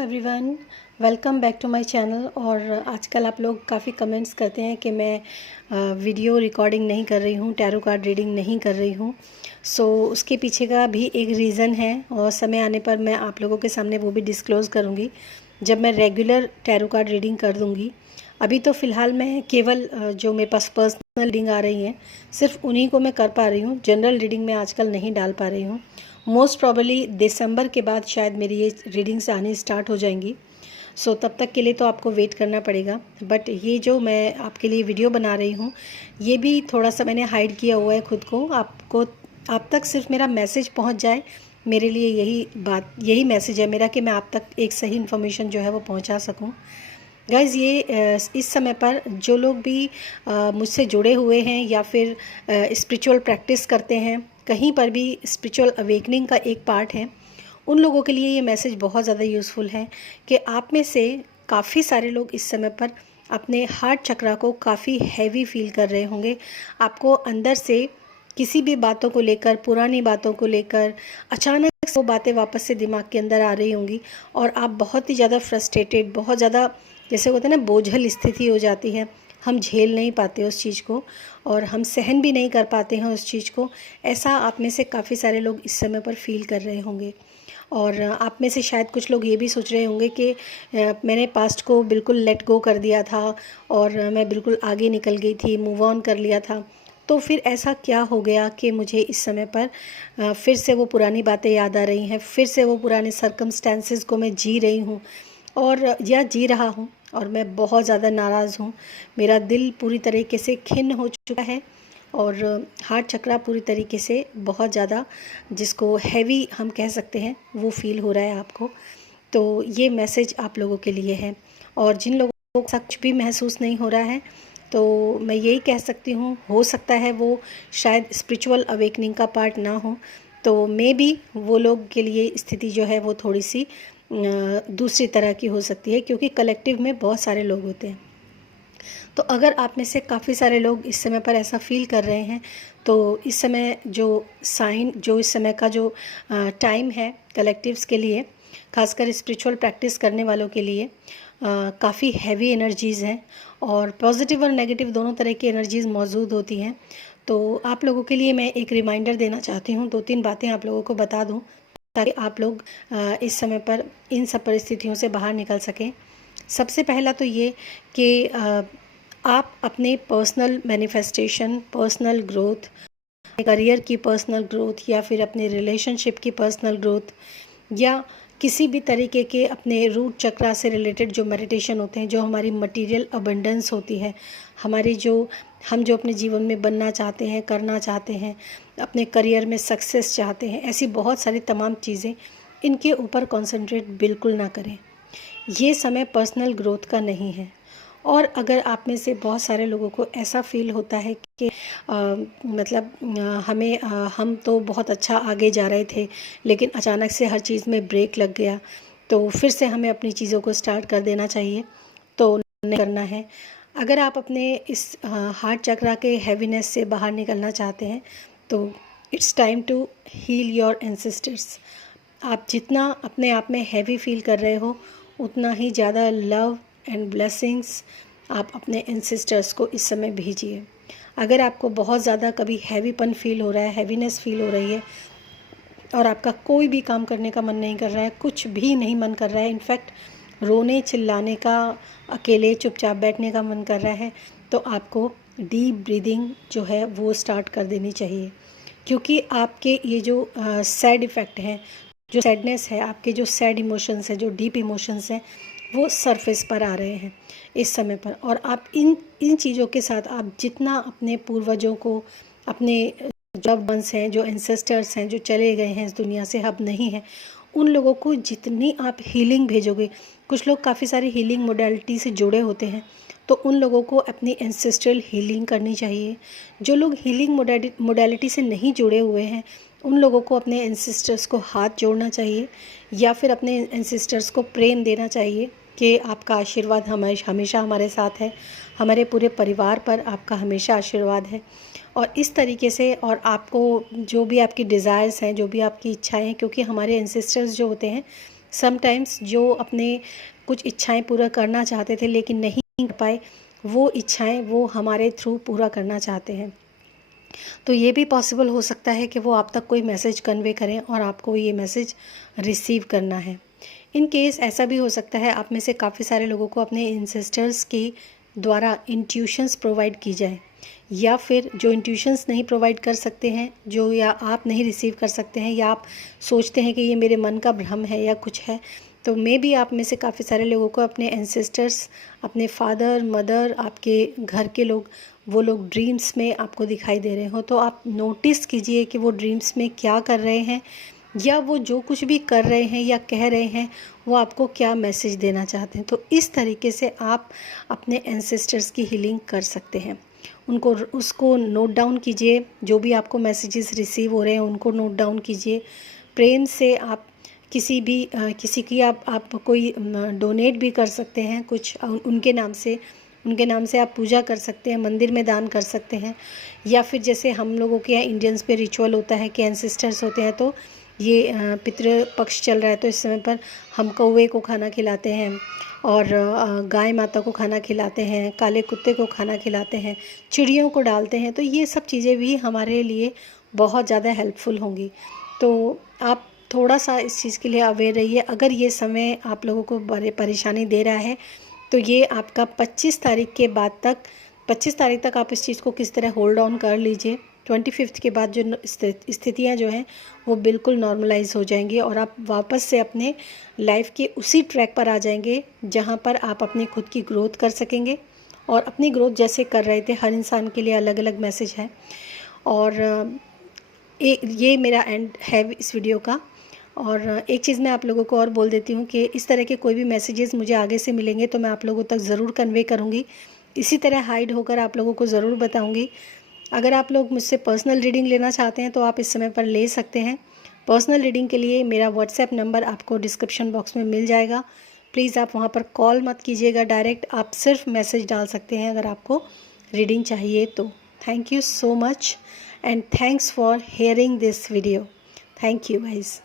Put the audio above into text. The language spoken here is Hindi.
Everyone, welcome back to my channel. और आजकल आप लोग काफ़ी कमेंट्स करते हैं कि मैं वीडियो रिकॉर्डिंग नहीं कर रही हूँ, टैरो कार्ड रीडिंग नहीं कर रही हूँ। उसके पीछे का भी एक रीज़न है और समय आने पर मैं आप लोगों के सामने वो भी डिस्क्लोज़ करूँगी जब मैं रेगुलर टैरो कार्ड रीडिंग कर दूँगी। अभी तो फ़िलहाल मैं केवल जो मेरे पास पर्सनल रीडिंग आ रही हैं सिर्फ उन्हीं को मैं कर पा रही हूँ। जनरल रीडिंग में आजकल नहीं डाल पा रही हूँ। मोस्ट प्रॉबली दिसंबर के बाद शायद मेरी ये रीडिंग्स आनी स्टार्ट हो जाएंगी। तब तक के लिए तो आपको वेट करना पड़ेगा। बट ये जो मैं आपके लिए वीडियो बना रही हूँ ये भी थोड़ा सा मैंने हाइड किया हुआ है खुद को। आप तक सिर्फ मेरा मैसेज पहुँच जाए, मेरे लिए यही मैसेज है मेरा कि मैं आप तक एक सही इन्फॉर्मेशन जो है वो पहुँचा सकूँ। गाइज़, ये इस समय पर जो लोग भी मुझसे जुड़े हुए हैं या फिर स्पिरिचुअल प्रैक्टिस करते हैं, कहीं पर भी स्पिरिचुअल अवेकनिंग का एक पार्ट है, उन लोगों के लिए ये मैसेज बहुत ज़्यादा यूज़फुल है कि आप में से काफ़ी सारे लोग इस समय पर अपने हार्ट चक्रा को काफ़ी हैवी फील कर रहे होंगे। आपको अंदर से किसी भी बातों को लेकर, पुरानी बातों को लेकर अचानक वो बातें वापस से दिमाग के अंदर आ रही होंगी और आप बहुत ही ज़्यादा फ्रस्ट्रेटेड, बहुत ज़्यादा जैसे होता है ना बोझल स्थिति हो जाती है। हम झेल नहीं पाते उस चीज़ को और हम सहन भी नहीं कर पाते हैं उस चीज़ को। ऐसा आप में से काफ़ी सारे लोग इस समय पर फील कर रहे होंगे। और आप में से शायद कुछ लोग ये भी सोच रहे होंगे कि मैंने पास्ट को बिल्कुल लेट गो कर दिया था और मैं बिल्कुल आगे निकल गई थी, मूव ऑन कर लिया था। तो फिर ऐसा क्या हो गया कि मुझे इस समय पर फिर से वो पुरानी बातें याद आ रही हैं, फिर से वो पुराने सर्कमस्टेंसेस को मैं जी रही हूँ और या जी रहा हूँ और मैं बहुत ज़्यादा नाराज़ हूँ। मेरा दिल पूरी तरीके से खिन्न हो चुका है और हार्ट चक्रा पूरी तरीके से बहुत ज़्यादा, जिसको हैवी हम कह सकते हैं, वो फील हो रहा है आपको। तो ये मैसेज आप लोगों के लिए है। और जिन लोगों को कुछ भी महसूस नहीं हो रहा है तो मैं यही कह सकती हूँ, हो सकता है वो शायद स्पिरिचुअल अवेकनिंग का पार्ट ना हो, तो मे बी वो लोग के लिए स्थिति जो है वो थोड़ी सी दूसरी तरह की हो सकती है, क्योंकि कलेक्टिव में बहुत सारे लोग होते हैं। तो अगर आप में से काफ़ी सारे लोग इस समय पर ऐसा फील कर रहे हैं तो इस समय इस समय का जो टाइम है कलेक्टिव्स के लिए, खासकर स्पिरिचुअल प्रैक्टिस करने वालों के लिए काफ़ी हैवी एनर्जीज़ हैं और पॉजिटिव और नेगेटिव दोनों तरह की एनर्जीज़ मौजूद होती हैं। तो आप लोगों के लिए मैं एक रिमाइंडर देना चाहती हूँ, 2-3 बातें आप लोगों को बता दूँ ताकि आप लोग इस समय पर इन सब परिस्थितियों से बाहर निकल सकें। सबसे पहला तो ये कि आप अपने personal manifestation, personal growth, career की पर्सनल ग्रोथ या फिर अपने रिलेशनशिप की पर्सनल ग्रोथ या किसी भी तरीके के अपने रूट चक्रा से रिलेटेड जो मेडिटेशन होते हैं, जो हमारी मटेरियल अबंडेंस होती है, हम जो अपने जीवन में बनना चाहते हैं, करना चाहते हैं, अपने करियर में सक्सेस चाहते हैं, ऐसी बहुत सारी तमाम चीज़ें, इनके ऊपर कॉन्सेंट्रेट बिल्कुल ना करें। ये समय पर्सनल ग्रोथ का नहीं है। और अगर आप में से बहुत सारे लोगों को ऐसा फील होता है कि हम तो बहुत अच्छा आगे जा रहे थे लेकिन अचानक से हर चीज़ में ब्रेक लग गया, तो फिर से हमें अपनी चीज़ों को स्टार्ट कर देना चाहिए, तो नहीं करना है। अगर आप अपने इस हार्ट चक्रा के हैवीनेस से बाहर निकलना चाहते हैं तो it's time to heal your ancestors. आप जितना अपने आप में हैवी फील कर रहे हो उतना ही ज़्यादा लव एंड ब्लेसिंग्स आप अपने एंसेस्टर्स को इस समय भेजिए। अगर आपको बहुत ज़्यादा कभी हैवीपन फील हो रहा है, हैवीनेस फील हो रही है और आपका कोई भी काम करने का मन नहीं कर रहा है, कुछ भी नहीं मन कर रहा है, इनफैक्ट रोने चिल्लाने का, अकेले चुपचाप बैठने का मन कर रहा है, तो आपको डीप ब्रीदिंग जो है वो स्टार्ट कर देनी चाहिए। क्योंकि आपके ये जो सैड इफ़ेक्ट हैं, जो सैडनेस है, आपके जो सैड इमोशंस हैं, जो डीप इमोशंस हैं, वो सरफेस पर आ रहे हैं इस समय पर। और आप इन चीज़ों के साथ आप जितना अपने पूर्वजों को, अपने जब वंश हैं, जो एंसेस्टर्स हैं, जो चले गए हैं इस दुनिया से, अब नहीं है, उन लोगों को जितनी आप हीलिंग भेजोगे, कुछ लोग काफ़ी सारी हीलिंग मोडालिटी से जुड़े होते हैं, तो उन लोगों को अपनी एंसेस्ट्रल हीलिंग करनी चाहिए। जो लोग हीलिंग मोडालिटी से नहीं जुड़े हुए हैं उन लोगों को अपने एंसेस्टर्स को हाथ जोड़ना चाहिए या फिर अपने एंसेस्टर्स को प्रेम देना चाहिए कि आपका आशीर्वाद हमेशा हमारे साथ है, हमारे पूरे परिवार पर आपका हमेशा आशीर्वाद है। और इस तरीके से, और आपको जो भी आपकी डिज़ायर्स हैं, जो भी आपकी इच्छाएं हैं, क्योंकि हमारे एंसेस्टर्स जो होते हैं समटाइम्स जो अपने कुछ इच्छाएं पूरा करना चाहते थे लेकिन नहीं कर पाए, वो इच्छाएं वो हमारे थ्रू पूरा करना चाहते हैं। तो ये भी पॉसिबल हो सकता है कि वो आप तक कोई मैसेज कन्वे करें और आपको ये मैसेज रिसीव करना है। इन केस ऐसा भी हो सकता है आप में से काफ़ी सारे लोगों को अपने इंसेस्टर्स के द्वारा इंट्यूशंस प्रोवाइड की जाए, या फिर जो इंट्यूशंस नहीं प्रोवाइड कर सकते हैं, जो या आप नहीं रिसीव कर सकते हैं, या आप सोचते हैं कि ये मेरे मन का भ्रम है या कुछ है, तो मे भी आप में से काफ़ी सारे लोगों को अपने एंसेस्टर्स, अपने फादर मदर, आपके घर के लोग, वो लोग ड्रीम्स में आपको दिखाई दे रहे हो। तो आप नोटिस कीजिए कि वो ड्रीम्स में क्या कर रहे हैं, या वो जो कुछ भी कर रहे हैं या कह रहे हैं वो आपको क्या मैसेज देना चाहते हैं। तो इस तरीके से आप अपने एंसेस्टर्स की हीलिंग कर सकते हैं। उसको नोट डाउन कीजिए, जो भी आपको मैसेजेस रिसीव हो रहे हैं उनको नोट डाउन कीजिए। प्रेम से आप किसी की आप कोई डोनेट भी कर सकते हैं कुछ उनके नाम से आप पूजा कर सकते हैं, मंदिर में दान कर सकते हैं। या फिर जैसे हम लोगों के यहाँ इंडियंस पे रिचुअल होता है कि एंसेस्टर्स होते हैं, तो ये पितृ पक्ष चल रहा है तो इस समय पर हम कौवे को खाना खिलाते हैं, और गाय माता को खाना खिलाते हैं, काले कुत्ते को खाना खिलाते हैं, चिड़ियों को डालते हैं। तो ये सब चीज़ें भी हमारे लिए बहुत ज़्यादा हेल्पफुल होंगी। तो आप थोड़ा सा इस चीज़ के लिए अवेयर रहिए। अगर ये समय आप लोगों को बड़े परेशानी दे रहा है तो ये आपका 25 तारीख के बाद तक, 25 तारीख तक आप इस चीज़ को किस तरह होल्ड ऑन कर लीजिए। 25 के बाद जो स्थितियाँ जो हैं वो बिल्कुल नॉर्मलाइज हो जाएंगी और आप वापस से अपने लाइफ के उसी ट्रैक पर आ जाएंगे जहाँ पर आप अपनी खुद की ग्रोथ कर सकेंगे। और अपनी ग्रोथ जैसे कर रहे थे, हर इंसान के लिए अलग अलग मैसेज है। और ये मेरा एंड है इस वीडियो का। और एक चीज़ मैं आप लोगों को और बोल देती हूँ कि इस तरह के कोई भी मैसेजेस मुझे आगे से मिलेंगे तो मैं आप लोगों तक ज़रूर कन्वे करूँगी। इसी तरह हाइड होकर आप लोगों को ज़रूर बताऊँगी। अगर आप लोग मुझसे पर्सनल रीडिंग लेना चाहते हैं तो आप इस समय पर ले सकते हैं। पर्सनल रीडिंग के लिए मेरा व्हाट्सएप नंबर आपको डिस्क्रिप्शन बॉक्स में मिल जाएगा। प्लीज़ आप वहाँ पर कॉल मत कीजिएगा डायरेक्ट, आप सिर्फ मैसेज डाल सकते हैं अगर आपको रीडिंग चाहिए तो। Thank you so much and thanks for hearing this video. Thank you guys.